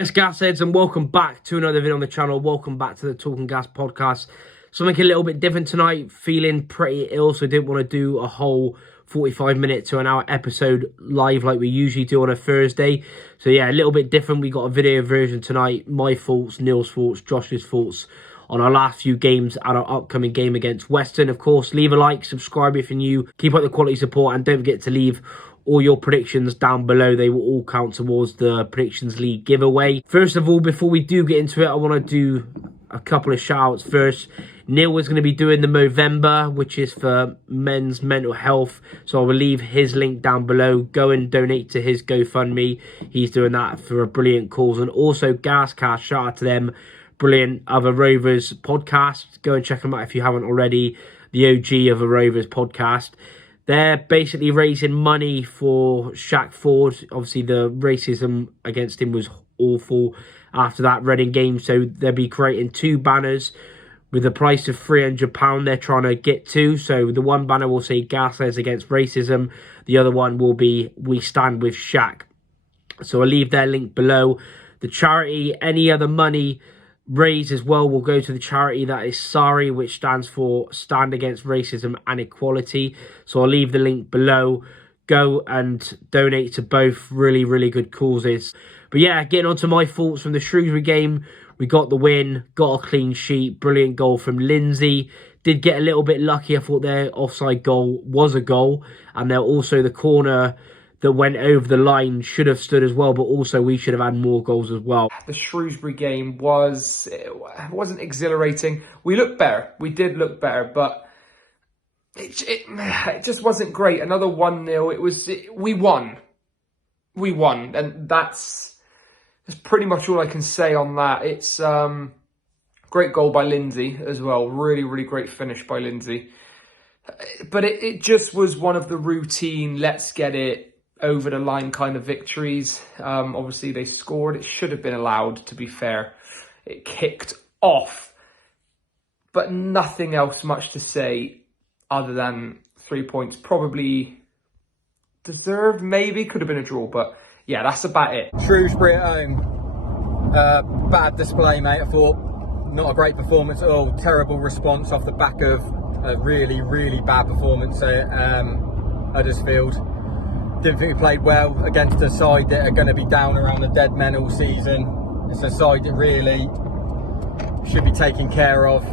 Yes, Gas heads, and welcome back to another video on the channel. Welcome back to the Talking Gas podcast. Something a little bit different tonight. Feeling pretty ill, so didn't want to do a whole 45-minute to an hour episode live like we usually do on a Thursday. So yeah, a little bit different. We got a video version tonight. My thoughts, Neil's thoughts, Josh's thoughts on our last few games and our upcoming game against Weston. Of course, leave a like, subscribe if you're new, keep up the quality support, and don't forget to leave all your predictions down below. They will all count towards the Predictions League giveaway. First of all, before we do get into it, I want to do a couple of shout-outs first. Neil is going to be doing the Movember, which is for men's mental health. So I will leave his link down below. Go and donate to his GoFundMe. He's doing that for a brilliant cause. And also GasCast, shout out to them. Brilliant other Rovers podcast. Go and check them out if you haven't already. The OG of a Rovers podcast. They're basically raising money for Shaq Ford. Obviously, the racism against him was awful after that Reading game. So they'll be creating two banners with a price of £300 they're trying to get to. So the one banner will say Gas says against racism. The other one will be We Stand With Shaq. So I'll leave their link below. The charity, any other money raised as well will go to the charity that is SARI, which stands for Stand Against Racism and Equality. So I'll leave the link below. Go and donate to both really, really good causes. But yeah, getting on to my thoughts from the Shrewsbury game. We got the win, got a clean sheet, brilliant goal from Lindsay. Did get a little bit lucky. I thought their offside goal was a goal. And then also the corner that went over the line should have stood as well, but also we should have had more goals as well. The Shrewsbury game wasn't exhilarating. We looked better. We did look better, but it just wasn't great. Another 1-0. We won. We won, and that's pretty much all I can say on that. It's great goal by Lindsay as well. Really, really great finish by Lindsay. But it just was one of the routine, let's get it over the line kind of victories. Obviously they scored. It should have been allowed, to be fair. It kicked off, but nothing else much to say other than 3 points. Probably deserved, maybe could have been a draw, but yeah, that's about it. Shrewsbury at home, bad display, mate. I thought not a great performance at all. Terrible response off the back of a really, really bad performance at Huddersfield. Didn't think we played well against a side that are going to be down around the dead men all season. It's a side that really should be taken care of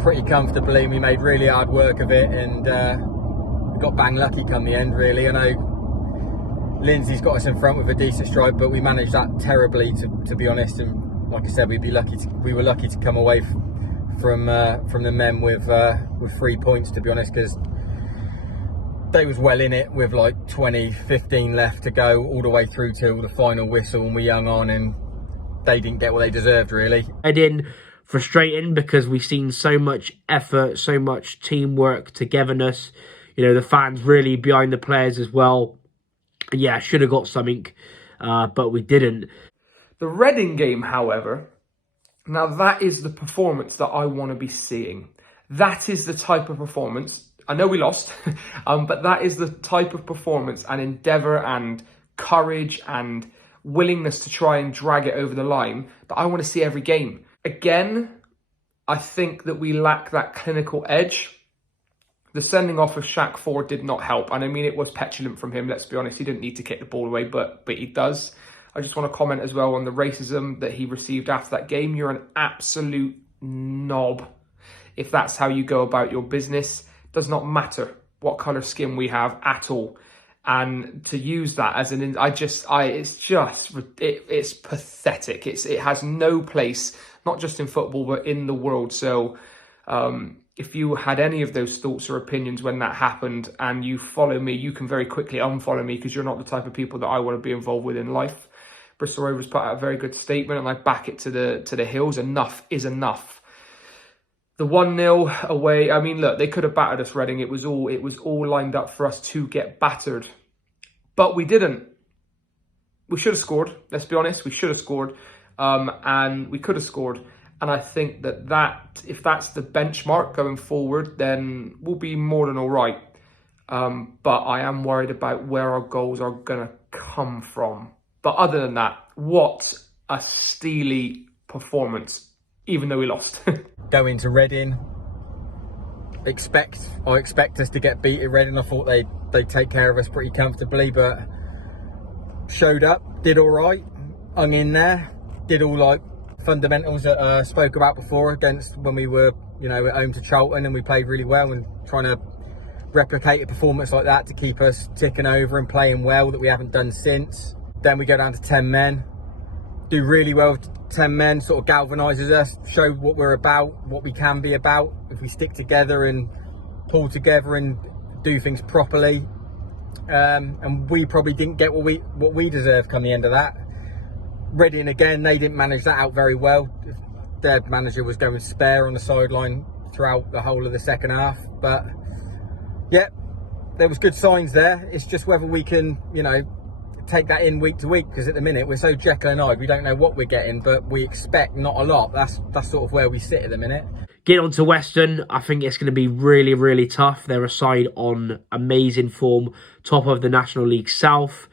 pretty comfortably. We made really hard work of it, and we got bang lucky come the end, really. I know Lindsay's got us in front with a decent strike, but we managed that terribly, to be honest. And like I said, we were lucky to come away from the men with 3 points, to be honest, because they was well in it with like 15 left to go all the way through till the final whistle, and we hung on, and they didn't get what they deserved, really. Heading frustrating because we've seen so much effort, so much teamwork, togetherness. You know, the fans really behind the players as well. Yeah, should have got something, but we didn't. The Reading game, however, now that is the performance that I want to be seeing. That is the type of performance. I know we lost, but that is the type of performance and endeavour and courage and willingness to try and drag it over the line that I want to see every game. Again, I think that we lack that clinical edge. The sending off of Shaq Ford did not help. And I mean, it was petulant from him, let's be honest. He didn't need to kick the ball away, but he does. I just want to comment as well on the racism that he received after that game. You're an absolute knob if that's how you go about your business. Does not matter what colour skin we have at all, and to use that as it's pathetic. It has no place, not just in football but in the world. So if you had any of those thoughts or opinions when that happened and you follow me, you can very quickly unfollow me, because you're not the type of people that I want to be involved with in life. Bristol Rovers put out a very good statement, and I back it to the hills. Enough is enough. The 1-0 away, I mean, look, they could have battered us, Reading. It was all lined up for us to get battered. But we didn't. We should have scored, let's be honest. We should have scored. And we could have scored. And I think that if that's the benchmark going forward, then we'll be more than all right. But I am worried about where our goals are going to come from. But other than that, what a steely performance, even though we lost. Go into Reading. I expect us to get beat at Reading. I thought they'd take care of us pretty comfortably, but showed up, did all right, hung in there, did all like fundamentals that I spoke about before against when we were, at home to Charlton, and we played really well, and trying to replicate a performance like that to keep us ticking over and playing well that we haven't done since. Then we go down to 10 men, do really well with 10 men, sort of galvanises us, show what we're about, what we can be about if we stick together and pull together and do things properly. And we probably didn't get what we deserve come the end of that. Reading again, they didn't manage that out very well. Their manager was going spare on the sideline throughout the whole of the second half. But yeah, there was good signs there. It's just whether we can, take that in week to week, because at the minute we're so Jekyll and Hyde, we don't know what we're getting, but we expect not a lot. That's sort of where we sit at the minute. Get on to Weston. I think it's going to be really, really tough. They're a side on amazing form, top of the National League South.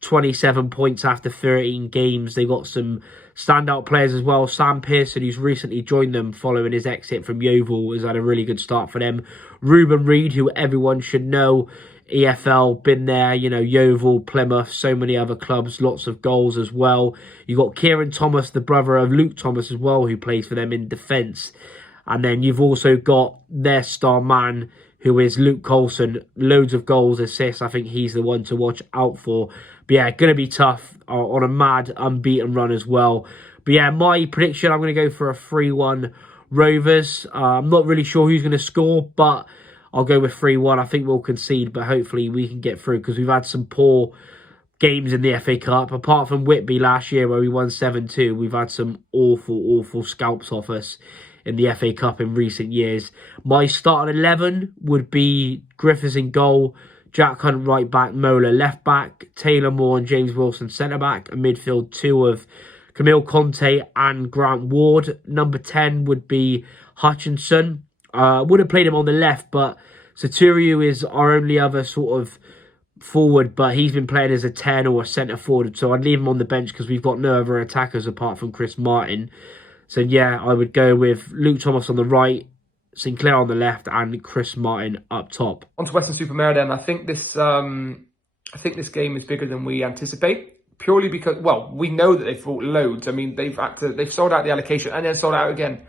27 points after 13 games. They got some standout players as well. Sam Pearson, who's recently joined them following his exit from Yeovil, has had a really good start for them. Ruben Reid, who everyone should know, EFL, been there, Yeovil, Plymouth, so many other clubs, lots of goals as well. You got Kieran Thomas, the brother of Luke Thomas as well, who plays for them in defence. And then you've also got their star man, who is Luke Coulson. Loads of goals, assists. I think he's the one to watch out for. But yeah, going to be tough on a mad, unbeaten run as well. But yeah, my prediction, I'm going to go for a 3-1 Rovers. I'm not really sure who's going to score, but I'll go with 3-1. I think we'll concede, but hopefully we can get through, because we've had some poor games in the FA Cup. Apart from Whitby last year where we won 7-2, we've had some awful scalps off us in the FA Cup in recent years. My starting 11 would be Griffiths in goal, Jack Hunt right back, Mola left back, Taylor Moore and James Wilson centre back, a midfield two of Camille Conte and Grant Ward. Number 10 would be Hutchinson. Would have played him on the left, but Saturiu is our only other sort of forward, but he's been playing as a 10 or a centre forward, so I'd leave him on the bench because we've got no other attackers apart from Chris Martin. So yeah, I would go with Luke Thomas on the right, Sinclair on the left, and Chris Martin up top. On to Weston Super Mare then. I think this game is bigger than we anticipate, purely because, well, we know that they've bought loads. I mean, they've sold out the allocation and then sold out again.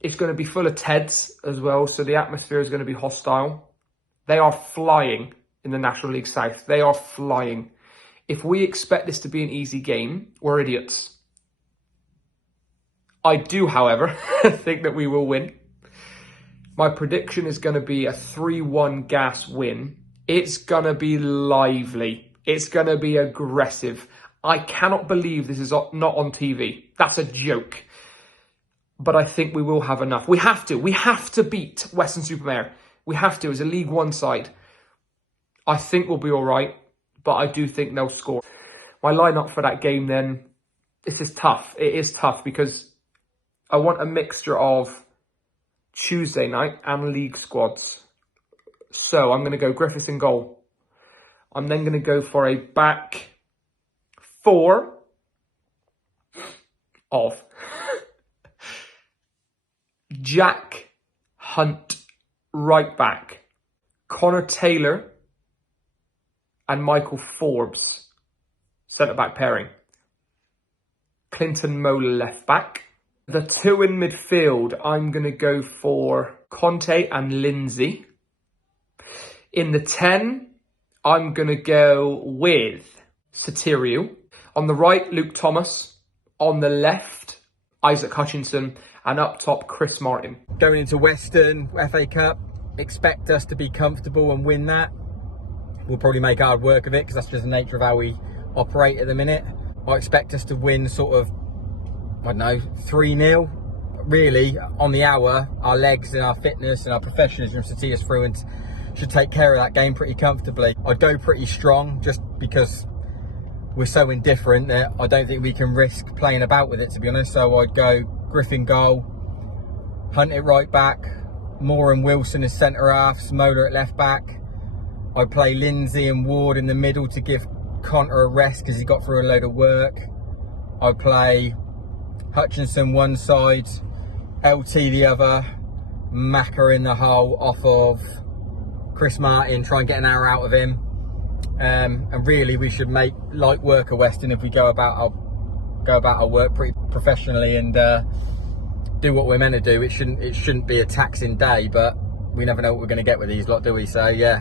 It's going to be full of Teds as well, so the atmosphere is going to be hostile. They are flying in the National League South. They are flying. If we expect this to be an easy game, we're idiots. I do, however, think that we will win. My prediction is going to be a 3-1 Gas win. It's going to be lively. It's going to be aggressive. I cannot believe this is not on TV. That's a joke. But I think we will have enough. We have to beat Weston Super Mare. We have to, as a League One side. I think we'll be all right, but I do think they'll score. My lineup for that game then, this is tough. It is tough because I want a mixture of Tuesday night and league squads. So I'm going to go Griffiths in goal. I'm then going to go for a back four of Jack Hunt right back, Connor Taylor and Michael Forbes centre back pairing, Clinton Mola left back. The two in midfield, I'm going to go for Conte and Lindsay. In the 10, I'm going to go with Satiriu. On the right, Luke Thomas. On the left, Isaac Hutchinson. And up top, Chris Martin. Going into Weston, FA Cup, expect us to be comfortable and win that. We'll probably make hard work of it because that's just the nature of how we operate at the minute. I expect us to win sort of, 3-0. Really, on the hour, our legs and our fitness and our professionalism should see us through and should take care of that game pretty comfortably. I'd go pretty strong just because we're so indifferent that I don't think we can risk playing about with it, to be honest. So I'd go Griffin goal, Hunt at right back, Moore and Wilson as centre halves, Mola at left back. I'd play Lindsay and Ward in the middle to give Conter a rest because he got through a load of work. I'd play Hutchinson one side, LT the other, Mare in the hole off of Chris Martin, try and get an hour out of him. And really we should make light work of Weston if we go about our work pretty professionally and do what we're meant to do. It shouldn't be a taxing day, but we never know what we're going to get with these lot, do we? So yeah.